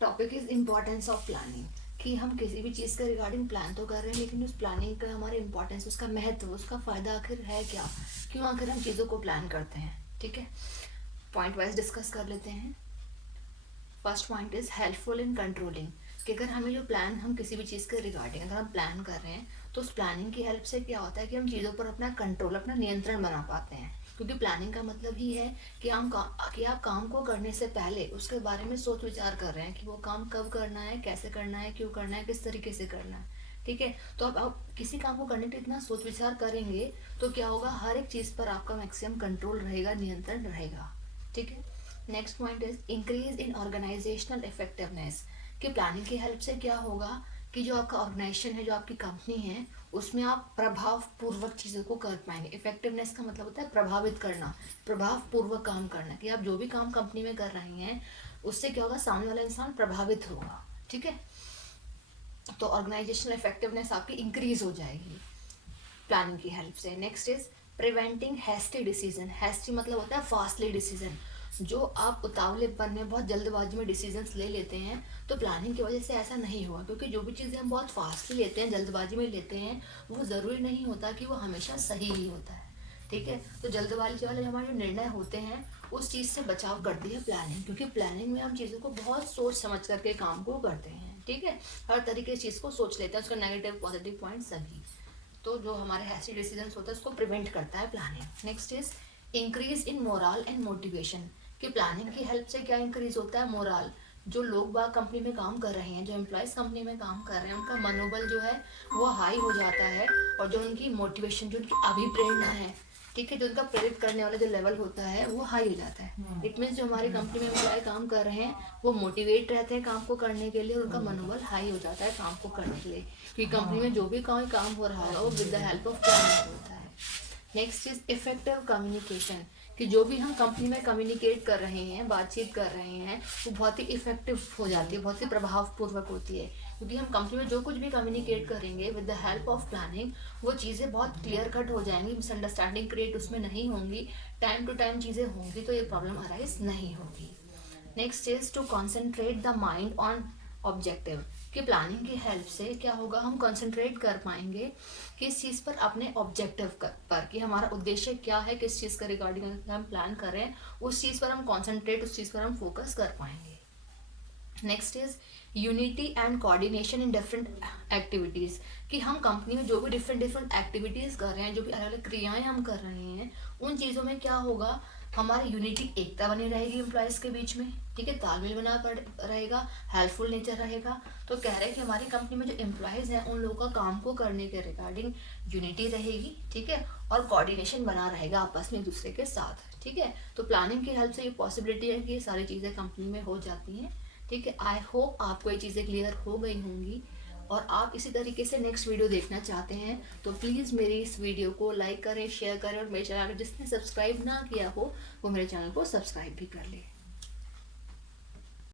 Topic is importance of planning, कि हम किसी भी चीज़ का रिगार्डिंग प्लान तो कर रहे हैं, लेकिन उस प्लानिंग का हमारे इम्पोर्टेंस, उसका महत्व, उसका फ़ायदा आखिर है क्या, क्यों आखिर हम चीज़ों को प्लान करते हैं। ठीक है, पॉइंट वाइज डिस्कस कर लेते हैं। First point is helpful in controlling, कि अगर हमें जो प्लान, हम किसी भी चीज़ के रिगार्डिंग अगर हम प्लान कर रहे हैं, तो उस प्लानिंग की हेल्प से क्या होता है कि हम चीज़ों पर अपना कंट्रोल, अपना नियंत्रण बना पाते हैं। क्योंकि प्लानिंग का मतलब ही है कि आप काम को करने से पहले उसके बारे में सोच विचार कर रहे हैं कि वो काम कब करना है, कैसे करना है, क्यों करना है, किस तरीके से करना है। ठीक है, तो अब आप किसी काम को करने के लिए इतना सोच विचार करेंगे तो क्या होगा, हर एक चीज़ पर आपका मैक्सिमम कंट्रोल रहेगा, नियंत्रण रहेगा। ठीक है, next point is increase in organisational effectiveness, कि प्लानिंग की हेल्प से क्या होगा कि जो आपका ऑर्गेनाइजेशन है, जो आपकी कंपनी है, उसमें आप प्रभाव पूर्वक चीज़ों को कर पाएंगे। इफेक्टिवनेस का मतलब होता है प्रभावित करना, प्रभाव पूर्वक काम करना, कि आप जो भी काम कंपनी में कर रहे हैं उससे क्या होगा, सामने वाला इंसान प्रभावित होगा। ठीक है, तो ऑर्गेनाइजेशनल इफेक्टिवनेस आपकी इंक्रीज हो जाएगी प्लानिंग की हेल्प से। Next is preventing hasty decision. Hasty मतलब होता है फास्टली डिसीजन, जो आप उतावलेपन में, बहुत जल्दबाजी में डिसीजंस ले लेते हैं, तो प्लानिंग की वजह से ऐसा नहीं हुआ। क्योंकि जो भी चीज़ें हम बहुत फास्टली लेते हैं, जल्दबाजी में लेते हैं, वो ज़रूरी नहीं होता कि वो हमेशा सही ही होता है। ठीक है, तो जल्दबाजी वाले हमारे जो निर्णय होते हैं, उस चीज़ से बचाव करती है प्लानिंग, क्योंकि प्लानिंग में हम चीज़ों को बहुत सोच समझ करके काम को करते हैं। ठीक है, हर तरीके से चीज़ को सोच लेते हैं, उसका नेगेटिव पॉजिटिव पॉइंट सभी। तो जो हमारे हैस्टी डिसीजंस होता है उसको प्रिवेंट करता है planning. Next is increase in moral and motivation, कि प्लानिंग की हेल्प से क्या इंक्रीज होता है, मोरल। जो लोग बाग कंपनी में काम कर रहे हैं, जो एम्प्लॉयज़ कंपनी में काम कर रहे हैं, उनका मनोबल जो है वो हाई हो जाता है, और जो उनकी मोटिवेशन, जो उनकी अभिप्रेरणा है, ठीक है, जो उनका प्रेरित करने वाला जो लेवल होता है वो हाई हो जाता है। इट मीन्स जो हमारी कंपनी में एम्प्लॉय काम कर रहे हैं वो मोटिवेट रहते हैं काम को करने के लिए, और उनका मनोबल हाई हो जाता है काम को करने के लिए, क्योंकि कंपनी में जो भी काम हो रहा है वो with the help of planning होता है। नेक्स्ट इज इफेक्टिव कम्युनिकेशन, कि जो भी हम कंपनी में कम्युनिकेट कर रहे हैं, बातचीत कर रहे हैं, वो बहुत ही इफेक्टिव हो जाती है, बहुत ही प्रभावपूर्वक होती है। क्योंकि हम कंपनी में जो कुछ भी कम्युनिकेट करेंगे with the help of planning, वो चीज़ें बहुत क्लियर कट हो जाएंगी, मिसअंडरस्टैंडिंग क्रिएट उसमें नहीं होंगी, टाइम टू टाइम चीज़ें होंगी, तो ये प्रॉब्लम अराइज नहीं होगी। Next is to concentrate the mind on objective, कि प्लानिंग की हेल्प से क्या होगा, हम कंसंट्रेट कर पाएंगे किस चीज़ पर, अपने ऑब्जेक्टिव पर, कि हमारा उद्देश्य क्या है, किस चीज़ का रिगार्डिंग हम प्लान कर रहे हैं, उस चीज़ पर हम कंसंट्रेट, उस चीज़ पर हम फोकस कर पाएंगे। Next is unity and coordination in different activities, कि हम कंपनी में जो भी डिफरेंट डिफरेंट एक्टिविटीज़ कर रहे हैं, जो भी अलग अलग क्रियाएं हम कर रहे हैं, उन चीज़ों में क्या होगा, हमारी यूनिटी, एकता बनी रहेगी एम्प्लॉयज़ के बीच में। ठीक है, तालमेल बना पड़ रहेगा, हेल्पफुल नेचर रहेगा। तो कह रहे हैं कि हमारी कंपनी में जो एम्प्लॉयज़ हैं उन लोगों का काम को करने के रिगार्डिंग यूनिटी रहेगी। ठीक है, और कोऑर्डिनेशन बना रहेगा आपस में एक दूसरे के साथ। ठीक है, तो प्लानिंग की हेल्प से ये पॉसिबिलिटी है कि ये सारी चीज़ें कंपनी में हो जाती हैं। ठीक है, आई होप आपको ये चीज़ें क्लियर हो गई होंगी, और आप इसी तरीके से नेक्स्ट वीडियो देखना चाहते हैं तो प्लीज़ मेरी इस वीडियो को लाइक करें, शेयर करें, और मेरे चैनल को जिसने सब्सक्राइब ना किया हो वो मेरे चैनल को सब्सक्राइब भी कर ले।